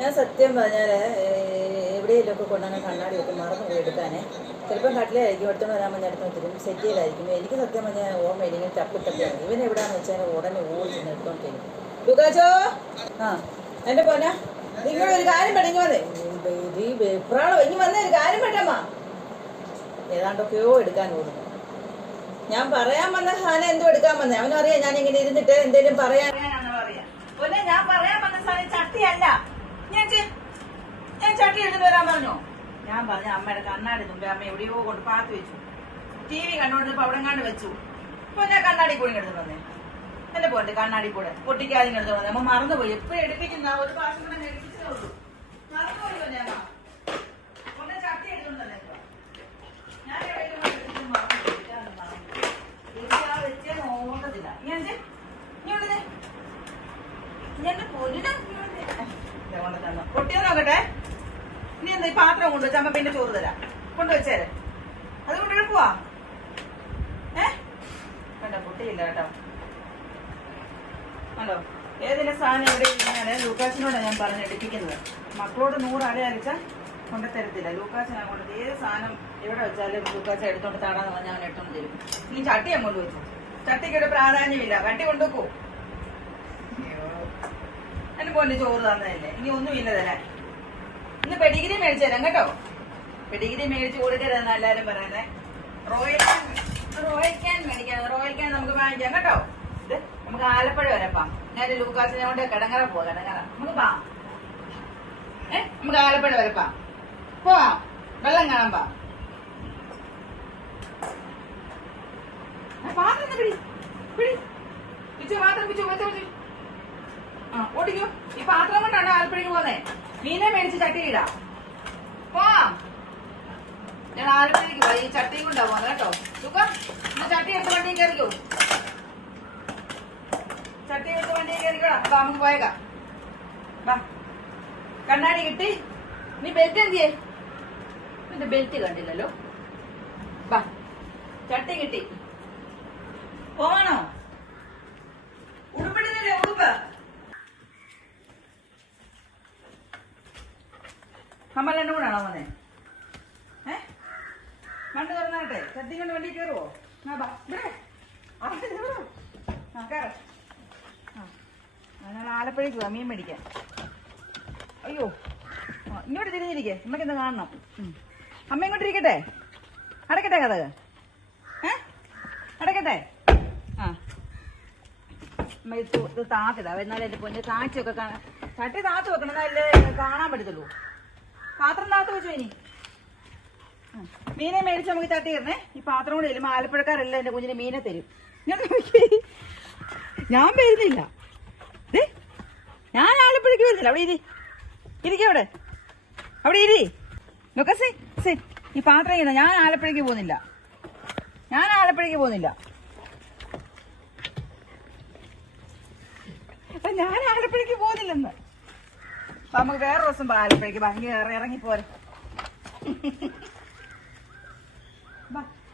ഞാൻ സത്യം പറഞ്ഞാൽ എവിടെയെങ്കിലുമൊക്കെ കൊണ്ടുവന്ന കണ്ണാടിയൊക്കെ മറന്നു പോയി എടുക്കാനേ. ചിലപ്പം കട്ടിലായിരിക്കും എടുത്തോണ്ട് വരാൻ പറഞ്ഞ അടുത്ത് വെച്ചിരും സെറ്റിയിലായിരിക്കും. എനിക്ക് സത്യം പറഞ്ഞാൽ ഓർമ്മ ഇല്ലെങ്കിൽ തപ്പിട്ടൊക്കെയാണ് ഇവൻ എവിടെയാന്ന് വെച്ചാൽ ഉടനെ ഓടി ചെന്ന് എടുത്തോണ്ട് തരും ലുക്കാച്ചോ? ആ എന്റെ പോന നിങ്ങൾ ഒരു കാര്യം പഠിങ്ങി വന്നേ. വെപ്രാളോ ഇനി വന്നേ ഒരു കാര്യം പെട്ടമ്മ ഏതാണ്ടൊക്കെയോ എടുക്കാൻ ഓടുന്നു. ഞാൻ പറയാൻ വന്ന സാധനം എന്തോ എടുക്കാൻ വന്നേ? അവനറിയാം ഞാൻ ഇങ്ങനെ ഇരുന്നിട്ട് എന്തേലും പറയാൻ പൊന്നെ ഞാൻ പറയാൻ വന്ന സാധനം ചട്ടിയല്ല ഞാൻ ചെ- ഞാൻ ചട്ടി എടുത്ത് വരാൻ പറഞ്ഞോ? ഞാൻ പറഞ്ഞു അമ്മയുടെ കണ്ണാടി മുമ്പേ അമ്മ എവിടെയോ കൊണ്ട് പാത്ത് വെച്ചു. ടി വി കണ്ടോണ്ടിപ്പോ അവിടെ കണ്ട് വെച്ചു. ഇപ്പൊ ഞാൻ കണ്ണാടി കൂടി എടുത്ത് വന്നേ. എന്റെ പോണ്ട് കണ്ണാടി കൂടെ പൊട്ടിക്കാതെ എടുത്ത് വന്നേ. അമ്മ മറന്നുപോയി. എപ്പോഴും എടുപ്പിക്കുന്ന ഒരു പ്രാവശ്യം കൂടെ ഞാൻ എടുപ്പിച്ചതേ ഉള്ളൂ. മറന്നുപോയി അമ്മ തന്നെ ഇപ്പൊ. ഞാൻ എവിടെയെങ്കിലും കൊണ്ട്. ഇനി എന്താ ഈ പാത്രം കൊണ്ടുവച്ച അമ്മ പിന്നെ ചോറ് തരാം. കൊണ്ടുവച്ചേരെ അത് കൊണ്ടുപോയി പോവാ. ഏ? വേണ്ട പൊട്ടിയില്ല കേട്ടോ. ഏതിന്റെ സാധനം എവിടെ ഇരിക്കാനെ ലൂക്കാസിനോടാണ് ഞാൻ പറഞ്ഞ് എടുപ്പിക്കുന്നത്. മക്കളോട് നൂറ് അര അരച്ചാൽ കൊണ്ട് തരത്തില്ല ഏത് സാധനം എവിടെ വെച്ചാലും ലൂക്കാസ് എടുത്തോണ്ട് താടാന്ന് പറഞ്ഞാൽ അവൻ എടുത്തോണ്ട് തരും ഇനി ചട്ടി അങ്ങോട്ട് വെച്ചു. ചട്ടിക്ക് ഒരു പ്രാധാന്യമില്ല. വണ്ടി കൊണ്ടുപോക്കൂ. എന്റെ പോലെ ചോറ് തന്നതല്ലേ? ഇനി ഒന്നുമില്ല തരാൻ. ഇന്ന് പെഡിഗിരി മേടിച്ചു തരാം കേട്ടോ. പെഡിഗിരി മേടിച്ച് കൊടുക്കരുതെന്ന് എല്ലാരും പറയുന്നേ. റോയൽ റോയൽ ക്യാൻ മേടിക്കാം. റോയൽ ക്യാൻ നമുക്ക് വാങ്ങിക്കാം കേട്ടോ. ഇത് നമുക്ക് ആലപ്പുഴ വരെ പാം ഞാൻ ലൂക്കാസിനെ കൊണ്ട് കിടങ്ങറ പോവാ കിടങ്ങറ. നമുക്ക് പാം ഏ? നമുക്ക് ആലപ്പുഴ വരെ പാം പോവാം. വെള്ളം കാണാൻ പാം പാത്രം ഒന്ന് പിടി. പിടി. പിടിച്ചോ പാത്രം പിടിച്ചു. ഓടിക്കോ ഈ പാത്രം കൊണ്ടാണ് ആലപ്പുഴയ്ക്ക് പോന്നെ. മീനെ മേടിച്ച് ചട്ടി ഇടാം. പോവാം ഞാൻ ആലപ്പുഴയ്ക്ക് പോയി. ഈ ചട്ടിയും കൊണ്ടാ പോന്നെ കേട്ടോ. സുഖം? ഇന്ന് ചട്ടി എടുത്ത് വണ്ടിയിൽ കയറിക്കൂ. ചട്ടി എടുത്ത് വണ്ടിയിൽ കയറിക്കോടാ. അപ്പൊ നമുക്ക് പോയേക്കാം. വാ. കണ്ണാടി കിട്ടി. നീ ബെൽറ്റ് എന്തിയേ നിന്റെ ബെൽറ്റ് കണ്ടില്ലല്ലോ. വാ. ചട്ടി കിട്ടി. പോവാണോ? ഉടുപ്പിടുന്നില്ലേ ഉടുപ്പ്. രണ്ടും കൂടെ ആണോ വന്നേ ഏ? വണ്ടി തുറന്നാട്ടെ? സദ്യ കൊണ്ട് വണ്ടി കയറുവോ ആ ബാ ആ, കയറ ഞങ്ങൾ ആലപ്പുഴയ്ക്ക് പോവാം മീൻ മേടിക്കാൻ. അയ്യോ. ഇങ്ങോട്ട് തിരിഞ്ഞിരിക്കേ. അമ്മയ്ക്ക് എന്താ കാണണം. അമ്മ ഇങ്ങോട്ട് ഇരിക്കട്ടെ? അടക്കട്ടെ കഥ ഏ? അടക്കട്ടെ ആ. അമ്മ ഇത് താത്തിടാ എന്നാലേ പൊന്നെ താച്ചൊക്കെ കാണാൻ തട്ടി താത്ത് വെക്കണം. എന്നാലേ കാണാൻ പറ്റത്തുള്ളൂ. പാത്രം താത്ത് വെച്ചു ഇനി. മീനെ മേടിച്ച് നമുക്ക് തട്ടിയിരുന്നേ ഈ പാത്രം കൂടെ ഇല്ല? ആലപ്പുഴക്കാരെല്ലാം എന്റെ കുഞ്ഞിന് മീനെ തരും. ഞാൻ വരുന്നില്ല. ഞാൻ ആലപ്പുഴക്ക് വരുന്നില്ല. അവിടെ ഇരി. ഇരിക്കവിടെ അവിടെ. ഇരി. നോക്ക സി സി. ഈ പാത്രം ചെയ്യുന്ന ഞാൻ ആലപ്പുഴക്ക് പോകുന്നില്ല. ഞാൻ ആലപ്പുഴക്ക് പോകുന്നില്ല. ഞാൻ ആലപ്പുഴക്ക് പോകുന്നില്ലെന്ന്. നമുക്ക് വേറെ ദിവസം ആലപ്പുഴയ്ക്ക് ഭംഗി ഇറങ്ങി പോരെ.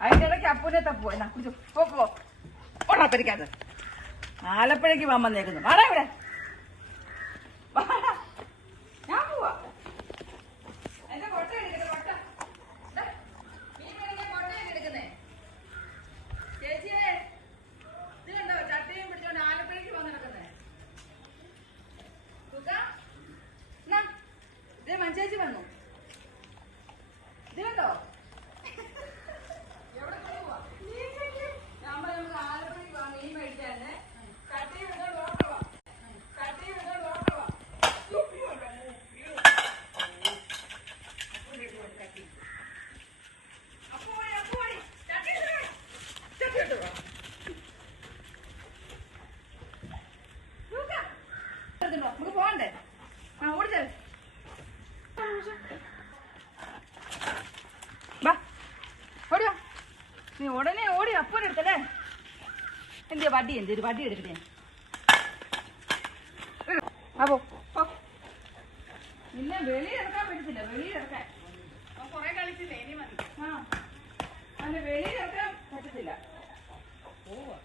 അതിന്റെ ഇടയ്ക്ക് അപ്പൂനെ തപ്പോ എന്നാ കുടിച്ചോ. പോ പോ. ഓടാ പരിക്കാത് ആലപ്പുഴയ്ക്ക് വന്നേക്കുന്നു. ആടാ ഇവിടെ വാടാ. ഞാൻ പോവാ എന്റെ കൊട്ട എടുക്കട്ടെ കൊട്ട ദാ, മീൻ മേടിക്കാൻ കൊട്ടയൊക്കെ എടുക്കുന്നേ ചേച്ചിയെ ഇത് കണ്ടോ ചട്ടിയും പിടിച്ചോണ്ട് ആലപ്പുഴയ്ക്ക് വന്ന് നടക്കുന്നേ സുഖാ? എന്നാ, ദേ മഞ്ചേച്ചി വന്നു ഇത് കണ്ടോ എവിടെ പോവാ? ഞാൻ പറയാം, നമുക്ക് ആലപ്പുഴയ്ക്ക് പോവാം, മീൻ മേടിക്കാനെ. ചട്ടിയും എടുത്തോണ്ട് ഓട്ടോ വാ. ചട്ടിയും എടുത്തോണ്ട് ഓട്ടോ വാ. അപ്പു ഓടി, അപ്പു ഓടി. ചട്ടി എടുത്തോണ്ട് വാ. ചട്ടി എടുത്തോണ്ട് വാ. ലൂക്കാ, എടുത്തോണ്ട് വാ. നമുക്ക് പോകണ്ടേ ആ ഓടിച്ചേ വാ ഓടിയോ നീ അപ്പൂനെ എടുത്തല്ലേ എന്തിയാ വടി എന്ത് ഒരു വടി എടുക്കട്ടെ അപ്പോ ഇല്ല വെളിയിലെടുക്കാൻ പറ്റത്തില്ല വെളിയിലെടുക്കാൻ കൊറേ കളിച്ചില്ലേ ഇനി മതി. ആ. അല്ല വെളിയിലെടുക്കാൻ പറ്റത്തില്ല. പോവാ.